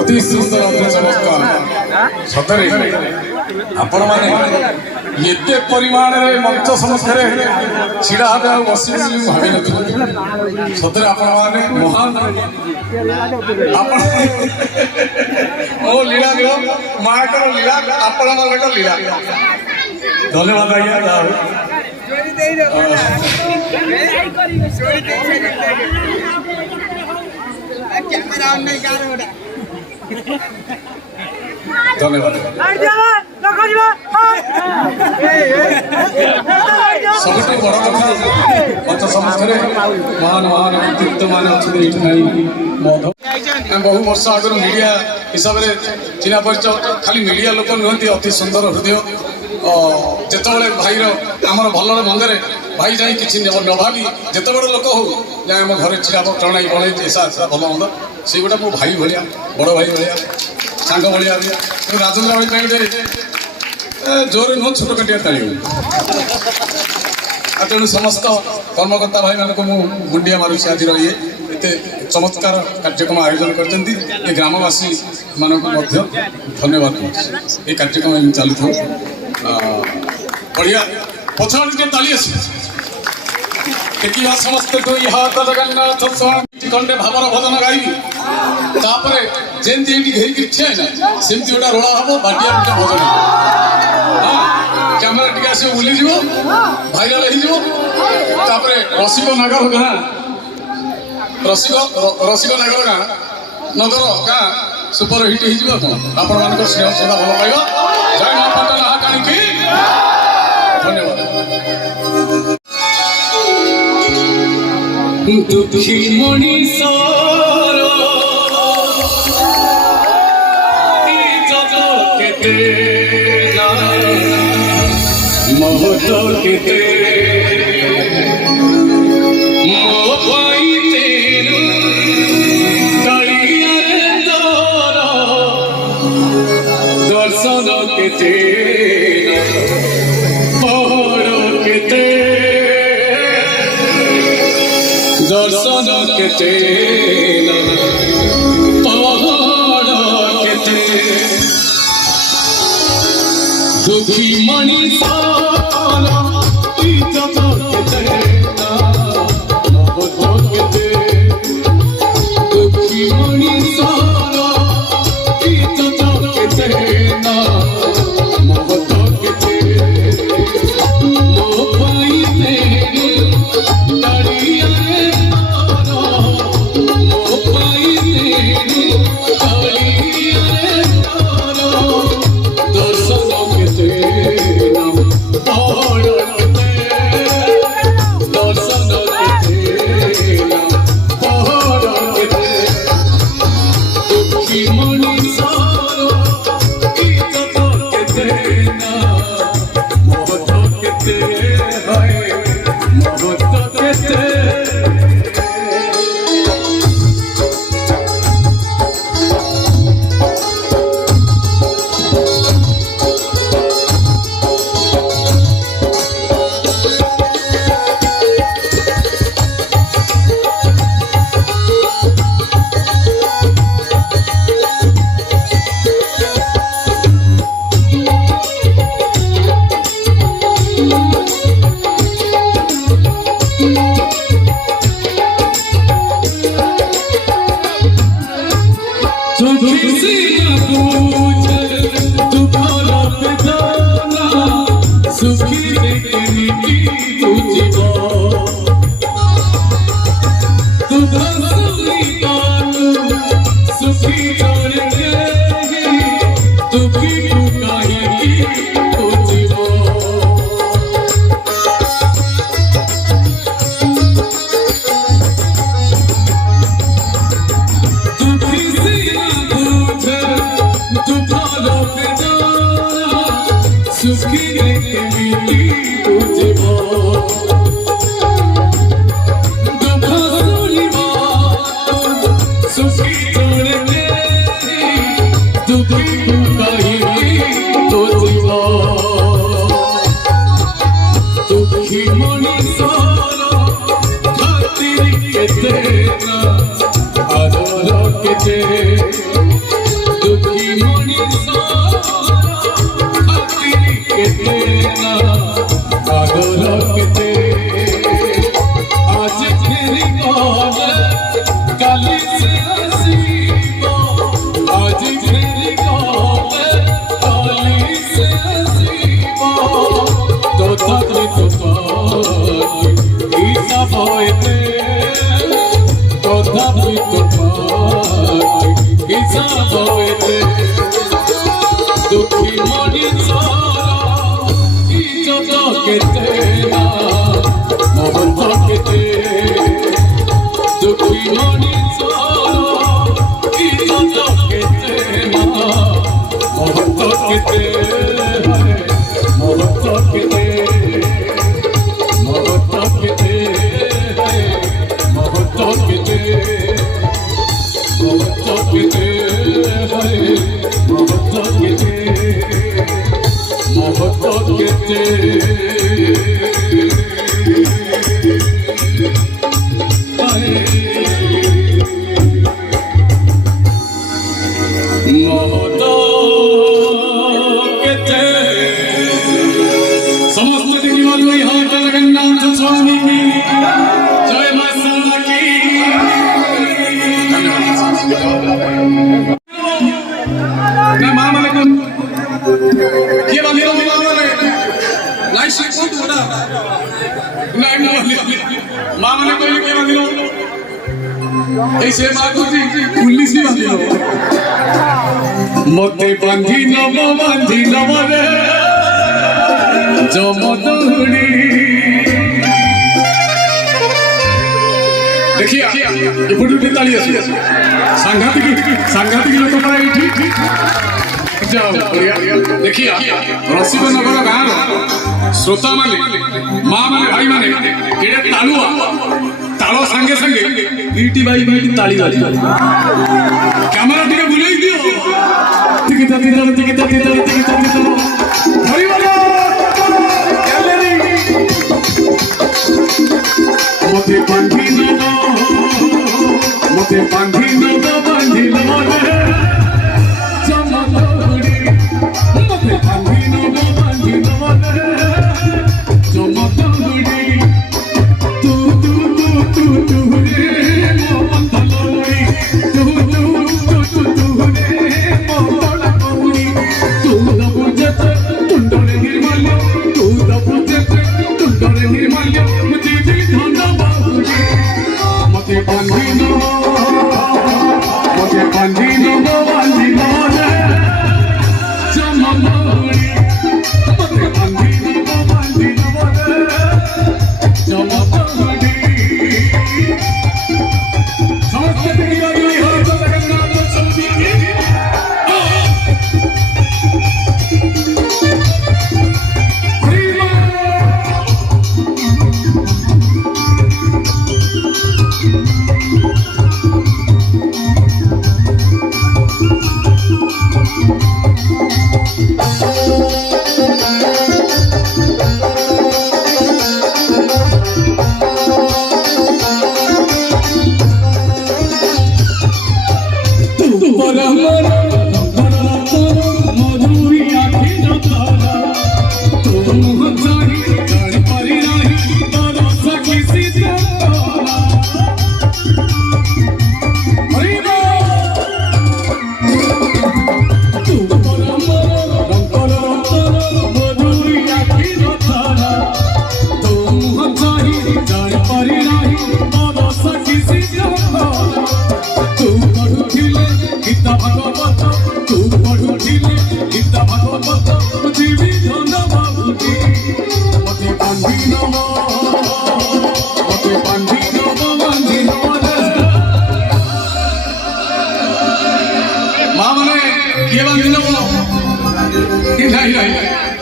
अति सुंदर चमत्कार सतरे आपण मैंने एते परिमाण मंच सम्मुखें छिड़ा हे बस भावी न सतरे आपण मैंने महान ओ लीला माकर लीला आपण मान लीला धन्यवाद आज्ञा धन्यवाद सब बड़ कथा मंच सम्मुखें महान महान व्यक्तित्व मैंने अच्छे बहु वर्ष आगर मीडिया हिसाब से चिन्ह परिचय खाली मीडिया लोक नुहति अति सुंदर हृदय जिते भाईर आमर भल मंदे भाई जाए कि न भावी जिते बड़ लोक हो जाए आम घर छिड़ा चढ़ाई बढ़े ऐसा ऐसा भल मंद से गोटा मो भाई भाया बड़ भाई भाया सांग भाया राजेन्द्र भाई जोर नुह छोट काटिया ताली तेणु समस्त कर्मकर्ता भाई मानक मुंडिया मारुଛି आज ये एते चमत्कार कार्यक्रम आयोजन करते ग्रामवासी मानक धन्यवाद ये कार्यक्रम चलू था बढ़िया पछाड़ ताली देखा समस्ते दुई हाथ जगन्नाथ खंडे भावर भजन गाइबी तापर जेमती घेरिकी ठिया ना सेमती गोटा रोला हम बाटिया गोटे भजन कैमेरा टी आस बुलीज भाइराल होपर रसिक नागर गाँ रसिक नागर गाँ नगर गाँ सुपर हिट हो आपण मान स्नेह श्रद्धा भल पाइब जय माँ पटना काणी धन्यवाद दुखी मनीषर केते महत केते मो पाइते कालियारे तोर दर्शन केते पहड़ केते दर्शन केते पहाड़ केते दुखी मनीष इज्जत केते महत्व केते दुखी मनीष इज्जत केते महत्व केते मो पाइते मोहब्बत के ନାଇଁ ମା ମାନେ କହିଲେ କିଏ ବାନ୍ଧିଲ ଏଇ ସେ ମା କହୁଛି ପୁଲିସ ବାନ୍ଧିଲ ମତେ ବାନ୍ଧି ନବ ରେ ଜମଦହୁଡ଼ି देखिए एपटू ताली आसी सांघातिक लोक पड़ा ये जाओ बढ़िया देखिए रसिक नगर गाँव श्रोता माने माँ माने भाई माने ये तालुआ तालो संगे संगे बीटी बाई बीटी ताली वाली कैमरा टिके बुलाई दियो टिके भाई वाला गैलरी मते बांधी न रे जमदहुड़ी मते बांधी न रे जमदहुड़ी तू रे मो बंधलौड़ी तू रे मो बड़कौड़ी तू दबुजत तुंडरे निर्मल्य तू दबुजत तुंडरे निर्मल्य मुझे धन बाहुड़ी मते बांधी न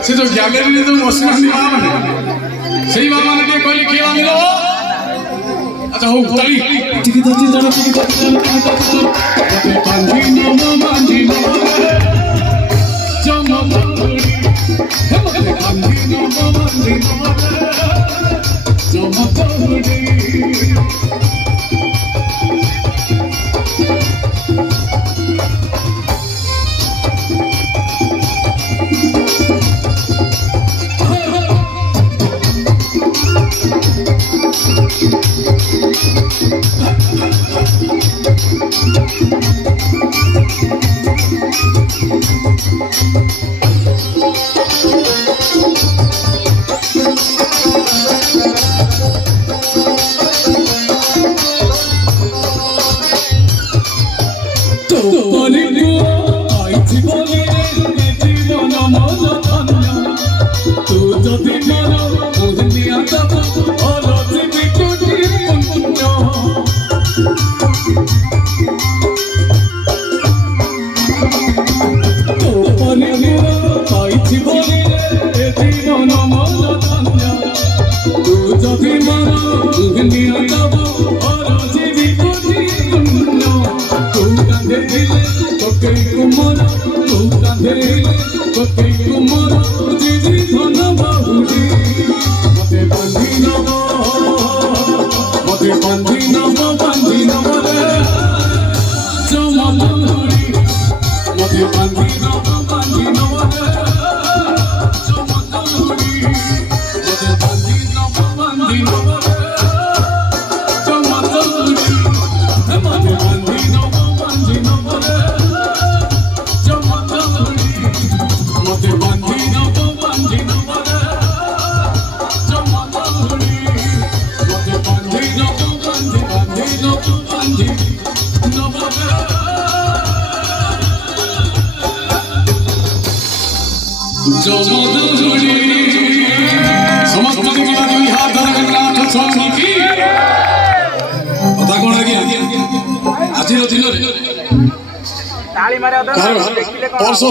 से जो गैलरी में जो बसना माँ मैंने सही माँ मैंने क्या कहली किए बांधिल अच्छा हो ताली Mate ସମସ୍ତ ଦୁଇ ହାତ ଜଗନ୍ନାଥ ସ୍ୱାମୀ କି କଥା କଣ ଆଜ୍ଞା ଆଜିର ଦିନରେ ତାଳି ମାରିବା କାହାର ପର୍ସ